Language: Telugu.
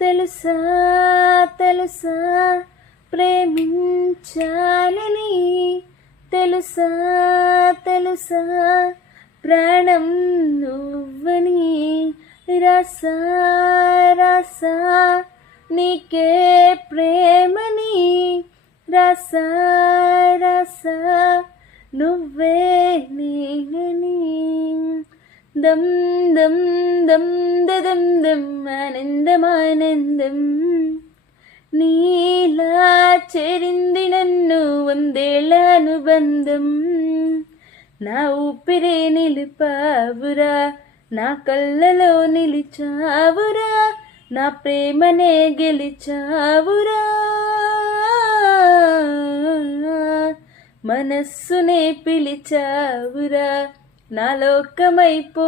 తెలుసా తెలుసా ప్రేమించాలని, తెలుసా తెలుసా ప్రాణం నువ్వని, రాసా రాసా నీకే ప్రేమని, రాసా రాసా నువ్వే నేనని. దమ్ దమ్ దమ్ దమ్ దమ్ ఆనందం ఆనందం, నీలా చేరింది నన్ను వందేళ్ల అనుబంధం. నా ఊపిరే నిలిపావురా, నా కళ్ళలో నిలిచావురా, నా ప్రేమనే గెలిచావురా. మనస్సునే పిలిచావురా, నా లోకమైపోయావురా.